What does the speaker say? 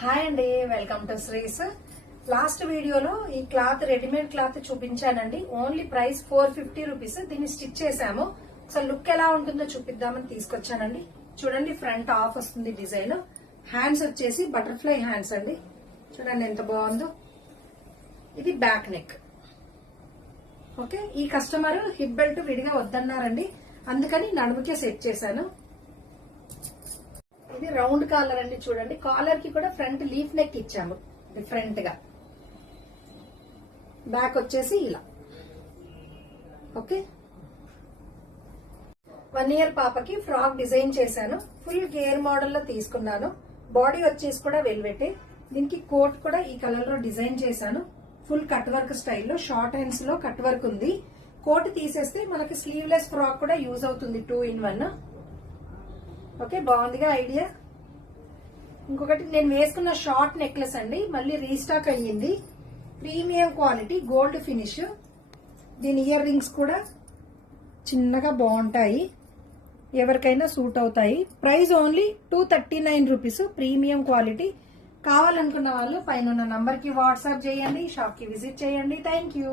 Hi అండి, welcome to శ్రీస్. Last వీడియోలో ఈ క్లాత్ రెడీమేడ్ క్లాత్ చూపించానండి. Only price 450 rupees. దీన్ని స్టిచ్ చేసాము. అసలు లుక్ ఎలా ఉంటుందో చూపిద్దామని తీసుకొచ్చానండి. చూడండి, ఫ్రంట్ ఆఫ్ వస్తుంది డిజైన్. హ్యాండ్స్ వచ్చేసి బటర్ఫ్లై హ్యాండ్స్ అండి. చూడండి ఎంత బాగుందో. ఇది బ్యాక్ నెక్. ఓకే, ఈ కస్టమర్ హిప్ బెల్ట్ విడిగా వద్దన్నారండి, అందుకని నడుముకే సెట్ చేశాను. ఇది రౌండ్ కాలర్ అండి. చూడండి, కాలర్ కి కూడా ఫ్రంట్ లీఫ్ నెక్ ఇచ్చాము డిఫరెంట్ గా. బ్యాక్ వచ్చేసి ఇలా. ఓకే, 1 ఇయర్ పాపకి ఫ్రాక్ డిజైన్ చేశాను. ఫుల్ గేర్ మోడల్ లో తీసుకున్నాను. బాడీ వచ్చేసి కూడా వెల్వెటే. దీనికి కోట్ కూడా ఈ కలర్ లో డిజైన్ చేశాను. ఫుల్ కట్ వర్క్ స్టైల్లో, షార్ట్ హ్యాండ్స్ లో కట్ వర్క్ ఉంది. కోట్ తీసేస్తే మనకి స్లీవ్లెస్ ఫ్రాక్ కూడా యూజ్ అవుతుంది, 2 in 1. Okay, బాగుందిగా idea. ఇంకొకటి నేను వేసుకున్న షార్ట్ నెక్లెస్ అండి, మళ్ళీ రీస్టాక్ అయ్యింది. Premium quality gold finish. దీని ఇయర్ రింగ్స్ కూడా చిన్నగా బాగుంటాయి, ఎవరికైనా సూట్ అవుతాయి. Price only 239 rupees. Premium quality. కావాలనుకున్న వాళ్ళు పైన నంబర్ కి వాట్సాప్ చేయండి, షాప్ కి విజిట్ చేయండి. Thank you.